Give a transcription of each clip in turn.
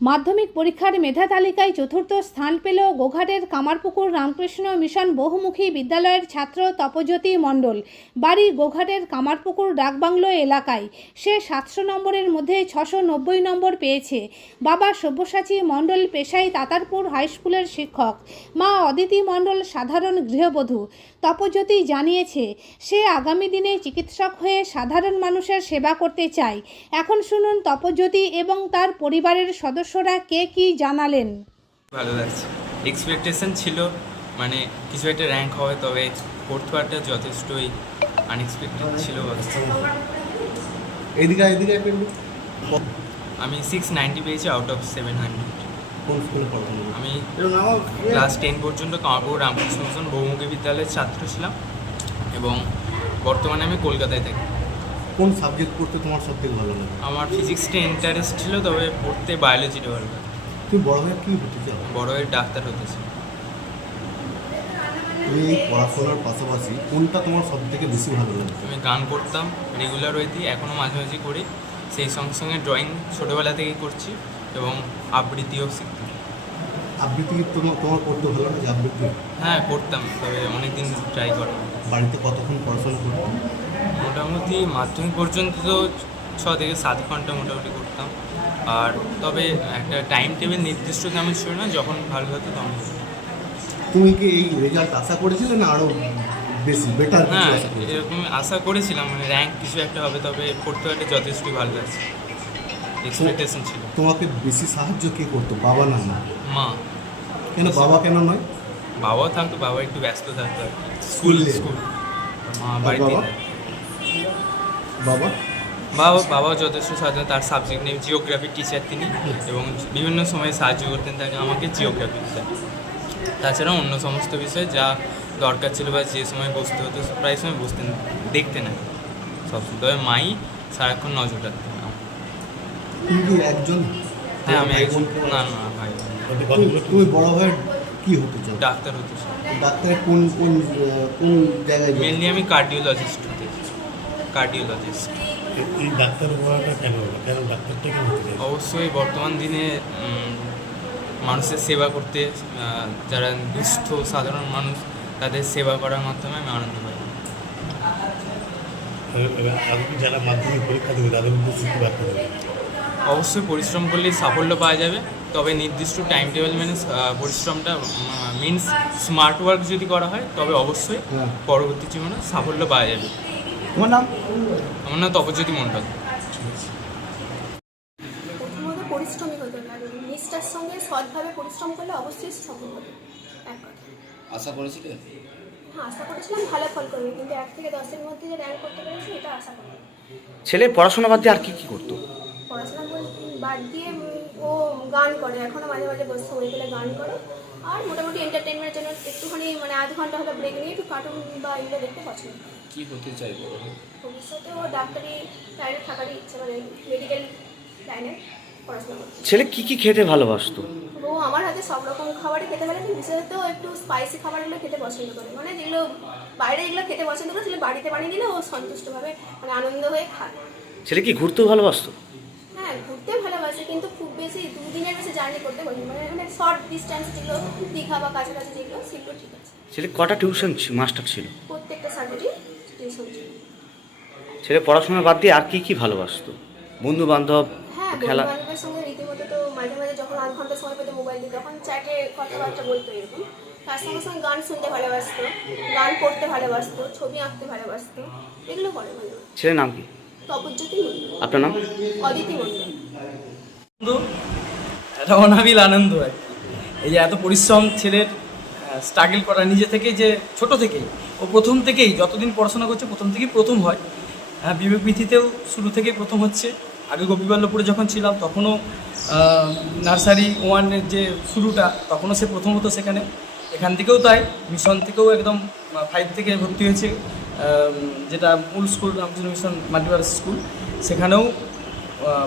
মাধ্যমিক পরীক্ষার মেধা তালিকায় চতুর্থ স্থান পেল গোঘাটের কামারপুকুর রামকৃষ্ণ মিশন বহুমুখী বিদ্যালয়ের ছাত্র তপজ্যোতি মণ্ডল। বাড়ি গোঘাটের কামারপুকুর ডাকবাংলো এলাকায়। সে সাতশো নম্বরের মধ্যে ছশো নব্বই নম্বর পেয়েছে। বাবা সব্যসাচী মণ্ডল পেশায় তাতারপুর হাই স্কুলের শিক্ষক। মা অদিতি মণ্ডল সাধারণ গৃহবধূ। তপজ্যোতি জানিয়েছে, সে আগামী দিনে চিকিৎসক হয়ে সাধারণ মানুষের সেবা করতে চায়। এখন শুনুন তপজ্যোতি এবং তার পরিবারের সদস্যরা কে কি জানালেন? ভালো লাগছে। এক্সপেকটেশন ছিল মানে কিছু একটা র্যাঙ্ক হবে তবে ফোর্থ পার্টটা যথেষ্টই আনএক্সপেক্টেড ছিল এদিকে এদিকে আমি সিক্স নাইনটি পেয়েছি আউট অফ সেভেন হান্ড্রেড কোন স্কুলে? আমি ক্লাস টেন পর্যন্ত কামারপুর রামকৃষ্ণ মিশন বহুমুখী বিদ্যালয়ের ছাত্র ছিলাম। এবং বর্তমানে আমি কলকাতায় থাকি। কোন সাবজেক্ট পড়তে তোমার সব থেকে ভালো লাগে? আমার ফিজিক্সটা ইন্টারেস্ট ছিল তবে পড়তে বায়োলজিটা ভালো লাগে। তুমি বড় হয়ে কি হতে চাও? বড় হয়ে ডাক্তার হতেছে তুমি এই পড়াশোনার পাশাপাশি কোনটা তোমার সব থেকে বেশি ভালো লাগে? আমি গান করতাম রেগুলার ওয়েতেই এখনও মাঝে মাঝে করি। সেই সঙ্গে সঙ্গে ড্রয়িং ছোটোবেলা থেকেই করছি এবং আবৃত্তিও শিখতাম। আবৃত্তি তোমার তোমার করতে ভালো লাগে আবৃত্তি? হ্যাঁ করতাম তবে অনেক দিন ট্রাই করা বাড়িতে কতক্ষণ পড়াশোনা করতে? মোটামুটি মাধ্যমিক পর্যন্ত তো ছ থেকে সাত ঘণ্টা মোটামুটি করতাম। আর তবে একটা টাইম টেবিল নির্দিষ্ট তেমন ছিল না যখন ভালো হতো তখন তুমি কি এই রেজাল্ট আশা করেছিলে না আরও বেশি বেটার হ্যাঁ এরকম আশা করেছিলাম মানে র্যাঙ্ক কিছু একটা হবে তবে পড়তে পারলে যথেষ্টই ভালো লাগছে। এক্সপেকটেশন ছিল। তোমাকে বেশি সাহায্য কে করতো বাবা না মা? মা। কেন বাবা কেন নয়? বাবাও থাকতো বাবা একটু ব্যস্ত থাকতো। স্কুল? স্কুল। মা বাড়িতে বাবা? বাবা বাবা বাবাও যথেষ্ট সাহায্য তার সাবজেক্ট নিয়ে জিওগ্রাফির টিচার তিনি এবং বিভিন্ন সময় সাহায্য করতেন তাকে আমাকে জিওগ্রাফি টিচার তাছাড়া অন্য সমস্ত বিষয় যা দরকার ছিল বা যে সময় বসতে হতো প্রায় সময় বসতেন দেখতেন না সব তবে মাই সারাক্ষণ নজর রাখতেন একজন? হ্যাঁ আমি একজন না না ভাই। তুমি- বড় হয়ে কি হতে চাও? ডাক্তার হতে ডাক্তারের কোন কোন কোন জায়গায় মেনলি আমি কার্ডিওলজিস্ট হতে কার্ডিওলজিস্ট এই ডাক্তার হওয়াটা কেন কেন ডাক্তারটা কেন অবশ্যই বর্তমান দিনে মানুষের সেবা করতে যারা দুস্থ সাধারণ মানুষ তাদের সেবা করার মাধ্যমে আমি আনন্দ পাই। যারা মাধ্যমিক পরীক্ষা দেবে তাদের অবশ্যই পরিশ্রম করলেই সাফল্য পাওয়া যাবে। তবে নির্দিষ্ট টাইম টেবিল মেনে পরিশ্রমটা মিনস স্মার্ট ওয়ার্ক যদি করা হয় তবে অবশ্যই হ্যাঁ। পরবর্তী জীবনে সাফল্য পাওয়া যাবে। তোমার নাম? আমার নাম তপজ্যোতি মণ্ডল। প্রথমত পরিশ্রমী হতে হবে আর নিষ্ঠার সঙ্গে সৎভাবে পরিশ্রম করলে অবশ্যই সফল হবে। এক কথা। আশা করেছিলে? হ্যাঁ আশা করেছিলাম ভালো ফল করবে কিন্তু এক থেকে দশের মধ্যে যে র্যাঙ্ক করতে পেরেছি এটা আশা করি ছেলে পড়াশোনা বাদ দিয়ে আর কি কি করতো? পড়াশোনা বাদ দিয়ে ও গান করে এখনও মাঝে মাঝে বসে হয়ে গেলে গান করে। আর মোটামুটি এন্টারটেনমেন্টের জন্য একটুখানি মানে আধ ঘণ্টা হলে ব্রেক নিয়ে একটু কার্টুন বা এগুলো দেখতে পছন্দ। করে। কি হতে চাইব? ভবিষ্যতে ও ডাক্তারি লাইনে থাকারই ইচ্ছে মানে মেডিকেল লাইনে পড়াশোনা করছে ছেলে কি কি খেতে ভালোবাসতো? ও আমার হাতে সব রকম খাবারই খেতে পারে কিন্তু বিশেষত একটু স্পাইসি খাবারগুলো খেতে পছন্দ করে। মানে যেগুলো বাইরে যেগুলো খেতে পছন্দ করে সেগুলো বাড়িতে বানিয়ে দিলে ও সন্তুষ্টভাবে মানে আনন্দ হয়ে খায়। ছেলে কি ঘুরতেও ভালোবাসতো? কিন্তু খুব বেশি দুদিনের বেশি জার্নি করতে পারি মানে মানে শর্ট ডিস্টেন্স যেগুলো দীঘা বা কাছাকাছি যেগুলো সেগুলো ঠিক আছে। ছেলে কটা টিউশন মাস্টার ছিল? প্রত্যেকটা সাবজেক্টই টিউশন ছিল। ছেলে পড়াশোনা বাদ দিয়ে আর কি কি ভালোবাসতো? বন্ধু বান্ধব হ্যাঁ খেলা সঙ্গে রীতিমতো তো মাঝে মাঝে যখন আধ ঘণ্টা সময় পেতো মোবাইল দিয়ে তখন চ্যাটে কথাবার্তা বলতো এরকম। তার সঙ্গে সঙ্গে গান শুনতে ভালোবাসতো গান করতে ভালোবাসতো ছবি আঁকতে ভালোবাসতো এগুলো করে ভালো। ছেলের নাম কি? তপজ্যোতি মন্ডল আপনার নাম? অদিতি মন্ডল আনন্দ একটা অনাবিল আনন্দ আর এই যে এত পরিশ্রম ছেলের স্ট্রাগল করা নিজে থেকে যে ছোট থেকেই, ও প্রথম থেকেই, যতদিন পড়াশোনা করছে প্রথম থেকেই প্রথম হয়। হ্যাঁ বিবেক বিথিতেও শুরু থেকেই প্রথম হচ্ছে। আগে গোপীবল্লভপুরে যখন ছিলাম, তখনও নার্সারি ওয়ানের যে শুরুটা, তখনও সে প্রথম হতো সেখানে। এখান থেকেও তাই, মিশন থেকেও একদম ফাইভ থেকে ভর্তি হয়েছে যেটা মূল school Ramakrishna Mission multipurpose school সেখানেও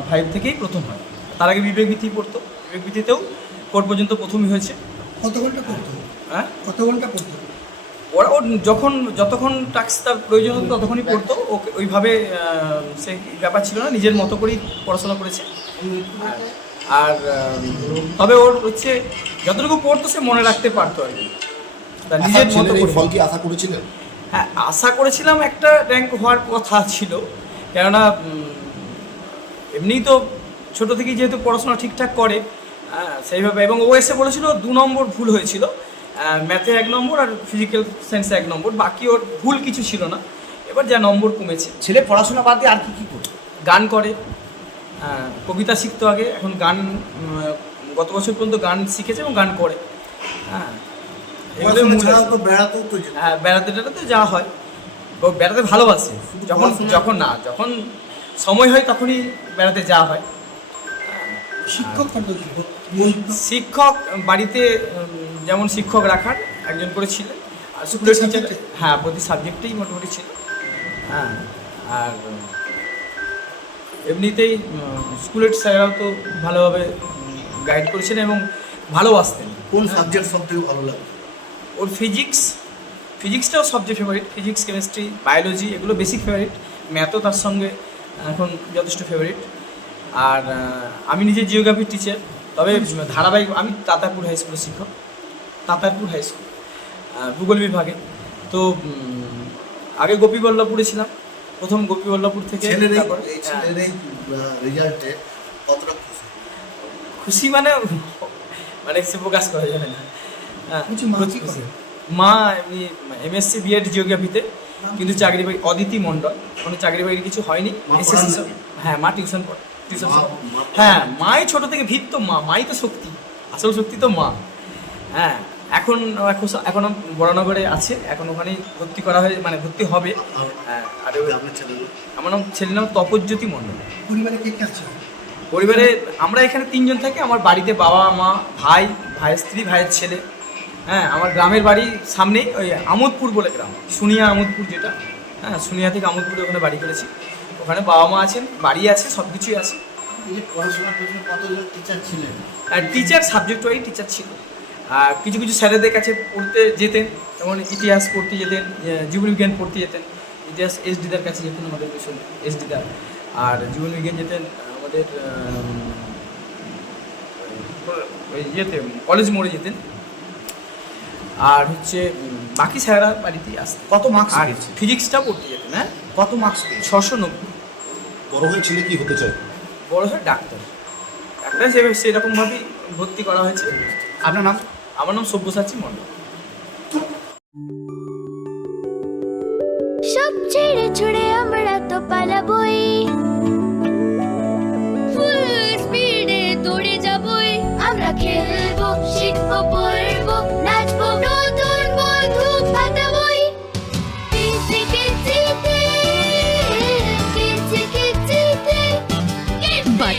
ফাইভ থেকেই প্রথম হয়। তার আগে বিবেক বিধি পড়তো। বিবেক বিধিতেও ফোর পর্যন্ত প্রথমই হয়েছে। কত ঘণ্টা পড়তো? হ্যাঁ? কত ঘণ্টা পড়তো? ওরা যখন যতক্ষণ টাক্স তার প্রয়োজন হতো ততক্ষণই পড়তো। ওকে ওইভাবে সে ব্যাপার ছিল না। নিজের মতো করেই পড়াশোনা করেছে। আর তবে ওর হচ্ছে যতটুকু পড়তো সে মনে রাখতে পারতো আর কি। তার নিজের মতো ফল কি আশা করেছিলেন? হ্যাঁ আশা করেছিলাম একটা র্যাঙ্ক হওয়ার কথা ছিল। কেননা এমনিই তো ছোট থেকেই যেহেতু পড়াশোনা ঠিকঠাক করে হ্যাঁ, সেইভাবে। এবং ও এসে বলেছিল দু নম্বর ভুল হয়েছিল। ম্যাথে এক নম্বর আর ফিজিক্যাল সায়েন্সে এক নম্বর। বাকি ওর ভুল কিছু ছিল না। এবার যা নম্বর কমেছে। ছেলে পড়াশোনা বাদ দিয়ে আর কি কী করতো গান করে। কবিতা শিখতো আগে। এখন গান গত বছর পর্যন্ত গান শিখেছে এবং গান করে। হ্যাঁ। হ্যাঁ বেড়াতে টেড়াতে যাওয়া হয়। ও বেড়াতে ভালোবাসে। যখন যখন না যখন সময় হয় তখনই বেড়াতে যাওয়া হয়। শিক্ষক শিক্ষক বাড়িতে যেমন শিক্ষক রাখার একজন করে ছিলেন আর স্কুলের টিচার হ্যাঁ প্রতি সাবজেক্টেই মোটামুটি ছিল। হ্যাঁ আর এমনিতেই স্কুলের স্যারেরাও তো ভালোভাবে গাইড করেছেন এবং ভালোবাসতেন। কোন সাবজেক্ট সব থেকে ভালো লাগে? ওর ফিজিক্স ফিজিক্সটাও সবচেয়ে ফেভারিট ফিজিক্স কেমিস্ট্রি বায়োলজি এগুলো বেসিক ফেভারিট ম্যাথও তার সঙ্গে এখন যথেষ্ট ফেভারিট আর আমি নিজে জিওগ্রাফির টিচার তবে ধারাবাহিক আমি তাতারপুর হাই স্কুলের শিক্ষক তাতারপুর হাই স্কুল ভূগোল বিভাগে। তো আগে গোপীবল্লভপুরে ছিলাম প্রথম গোপীবল্লভপুর থেকে রেজাল্টে কতটা খুশি? খুশি মানে মানে সে প্রকাশ করা যাবে না। মা এমনি এমএসসি বিএড জিওগ্রাফিতে কিন্তু চাকরি বাকরি অদিতি মণ্ডল কোনো চাকরি বাকরি কিছু হয়নি। হ্যাঁ মা টিউশন পড়ে। হ্যাঁ মাই ছোট থেকে ভিত তো মা মাই তো শক্তি আসল শক্তি তো মা। হ্যাঁ এখন এখন এখনও বড়নগরে আছে এখন ওখানেই ভর্তি করা হয়ে মানে ভর্তি হবে। হ্যাঁ আর আমার নাম ছেলের নাম তপজ্যোতি মণ্ডল। পরিবারে কে কে আছে? পরিবারে আমরা এখানে তিনজন থাকি আমার বাড়িতে বাবা মা ভাই ভাইয়ের স্ত্রী ভাইয়ের ছেলে। হ্যাঁ আমার গ্রামের বাড়ি সামনেই ওই আমোদপুর বলে গ্রাম সুনিয়া আমোদপুর যেটা। হ্যাঁ সুনিয়া থেকে আমোদপুরে ওখানে বাড়ি করেছি। ওখানে বাবা মা আছেন বাড়ি আছে সব কিছুই আছে আর টিচার সাবজেক্ট ওয়াইজ টিচার ছিল। আর কিছু কিছু স্যারেদের কাছে পড়তে যেতেন যেমন ইতিহাস পড়তে যেতেন জীবনবিজ্ঞান পড়তে যেতেন। ইতিহাস এস ডিদার কাছে যেতেন আমাদের ভীষণ এস ডিদার আর জীবনবিজ্ঞান যেতেন আমাদের আম, ইয়েতে কলেজ মোড়ে যেতেন। আর হচ্ছে বাকি স্যারেরা বাড়িতেই আসতেন। কত মার্কস আর ফিজিক্সটা পড়তে যেতেন হ্যাঁ? কত মার্কস ছশো নব্বই। বড় হয়ে ছেলে কি হতে চায়? বড় হয়ে ডাক্তার। ডাক্তার সেরকম ভাবেই ভর্তি করা হয়েছে। আপনার নাম? আমার নাম সব্যসাচী মণ্ডল। সব ছেড়ে ছুড়ে আমরা তো পালাবই।